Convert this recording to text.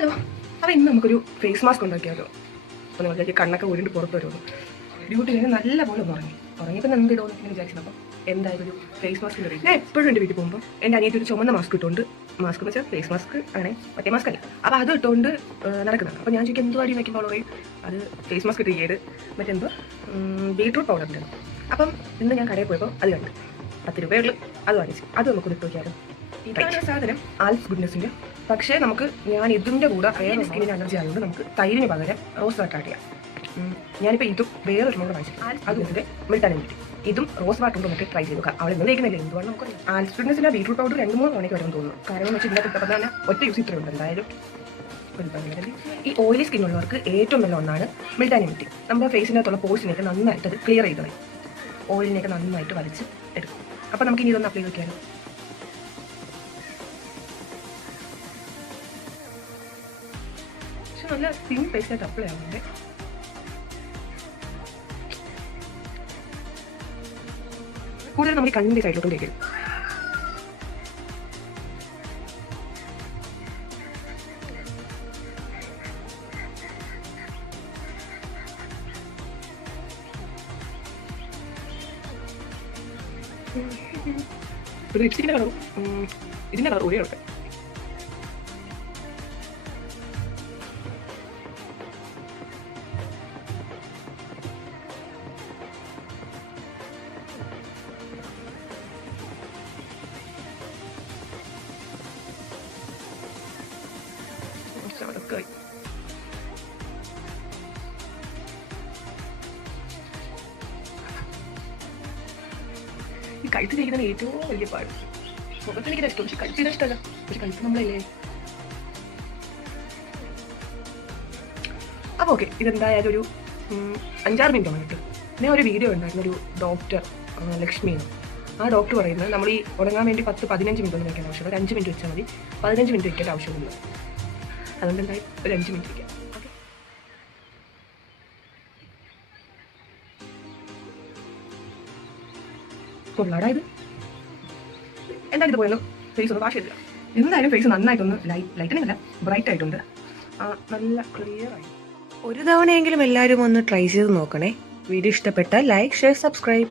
Hello, അപ്പോൾ ഇന്ന് നമുക്കൊരു ഫേസ് മാസ്ക് ഉണ്ടാക്കിയാലോ. അപ്പോൾ നിങ്ങൾക്ക് കണ്ണൊക്കെ ഊരിണ്ട് പുറത്ത് വരുമല്ലോ. ഡ്യൂട്ടി കഴിഞ്ഞ് നല്ല പോലെ ഉറങ്ങിയപ്പോൾ എന്ത് ഇടുമെന്ന് ഇങ്ങനെ വിചാരിച്ചത്. അപ്പം എന്തായാലും ഒരു ഫേസ് മാസ്ക് ഉണ്ട്. ഞാൻ എപ്പോഴും എൻ്റെ വീട്ടിൽ പോകുമ്പോൾ എൻ്റെ അനിയത്തി ഒരു ചുമന്ന മാസ്ക് ഇട്ടുകൊണ്ട്, മാസ്ക് എന്ന് വെച്ചാൽ ഫേസ് മാസ്ക് ആണേ, മറ്റേ മാസ്ക് അല്ല. അപ്പോൾ അത് ഇട്ടുകൊണ്ട് നടക്കുന്നതാണ്. അപ്പോൾ ഞാൻ ചോദിക്കും എന്തോ അടി വയ്ക്കുമ്പോൾ പറയും അത് ഫേസ് മാസ്ക് ഇട്ട് മറ്റെന്തോ ബീട്രൂട്ട് പൗഡർ ഉണ്ട്. അപ്പം ഇന്ന് ഞാൻ കടയിൽ പോയപ്പോൾ അത് കണ്ട് 10 രൂപയുള്ളൂ. അത് വാങ്ങിച്ചു. അത് നമുക്ക് ഇട്ട് നോക്കിയാലും. ഇതാണ് സാധനം ആൽഫ് ഗുഡ്നെസ്സിൻ്റെ. പക്ഷേ ഞാൻ ഇതിൻ്റെ കൂടെ വേറെ സ്കിന്നിന് അലർജി ആയതുകൊണ്ട് നമുക്ക് തൈരിന് പകരം റോസ് വാട്ടർ ആഡ് ചെയ്യാം. ഞാനിപ്പോൾ ഇതും വേറൊരു കൂടെ വാങ്ങിച്ചു. അതുകൊണ്ട് മിൽട്ടാൻ വേണ്ടി ഇതും റോസ് വാട്ടർ നമുക്ക് ട്രൈ ചെയ്തു. അവൾ ഇന്ന് തേക്കുന്നില്ല, എന്തുകൊണ്ട് നമുക്ക് ആൽഫ് ഗുഡ്നെസ്സിൻ്റെ ബീട്രൂട്ട് പൗഡർ 2-3 തവണയ്ക്ക് വരുമെന്ന് തോന്നുന്നു. കാരണം എന്ന് വെച്ചാൽ ഇതിൻ്റെ തന്നെ ഒറ്റ യൂസ് ഇത്രയുണ്ട്. എന്തായാലും ഈ ഓയിലി സ്കിന്നുള്ളവർക്ക് ഏറ്റവും നല്ല ഒന്നാണ് മിൽട്ടാൻ വേണ്ടി. നമ്മുടെ ഫേസിനകത്തുള്ള പോഴ്സിനെയൊക്കെ നന്നായിട്ട് അത് ക്ലിയർ ചെയ്ത് കളയും. ഓയിലിനെയൊക്കെ നന്നായിട്ട് വലിച്ച് എടുക്കും. അപ്പോൾ നമുക്ക് ഇനി ഇതൊന്ന് അപ്ലൈ ചെയ്ത് നല്ല തിൻ പേസ്റ്റായിട്ട് അപ്ലൈ ആവുന്നുണ്ട്. കൂടുതൽ നമ്മൾ കണ്ണിൻ്റെ സൈഡിലോട്ടും തേക്കും. ഒരു ലിപ്സ്റ്റിക്കിൻ്റെ കളറും ഇതിൻ്റെ കളർ ഒരേ ഉണ്ട്. ഈ കഴുത്ത് ചെയ്യുന്നതാണ് ഏറ്റവും വലിയ പാട്. മുഖത്തിന് എനിക്ക് ഇഷ്ടം, പക്ഷെ കഴുത്തിന് ഇഷ്ടമല്ല. പക്ഷെ കഴുത്ത് നമ്മളല്ലേ. അപ്പോൾ ഓക്കെ, ഇതെന്തായാലും ഒരു 5-6 മിനിറ്റ് ആണ് കിട്ടും. ഞാൻ ഒരു വീഡിയോ ഉണ്ടായിരുന്നു, ഒരു ഡോക്ടർ ലക്ഷ്മി. ആ ഡോക്ടർ പറയുന്നത് നമ്മൾ ഈ ഉടങ്ങാൻ വേണ്ടി 10-15 മിനിറ്റ് ഒന്നും വയ്ക്കാൻ ആവശ്യമില്ല. ഒരു 5 മിനിറ്റ് വെച്ചാൽ മതി. 15 മിനിറ്റ് വയ്ക്കേണ്ട ആവശ്യമില്ല. അതുകൊണ്ട് എന്തായാലും ഒരു 5 മിനിറ്റ് വയ്ക്കാം. കൊള്ളാടായത് എന്തായാലും ഇത് പോയല്ലോ. ഫേസ് ഒന്ന് വാഷ് ചെയ്തില്ല. എന്തായാലും ഫേസ് നന്നായിട്ടൊന്ന് ലൈറ്റനിങ് അല്ല, ബ്രൈറ്റ് ആയിട്ടുണ്ട്. നല്ല ക്ലിയർ ആയി. ഒരു തവണയെങ്കിലും എല്ലാവരും ഒന്ന് ട്രൈ ചെയ്ത് നോക്കണേ. വീഡിയോ ഇഷ്ടപ്പെട്ടാൽ ലൈക്ക്, ഷെയർ, സബ്സ്ക്രൈബ്.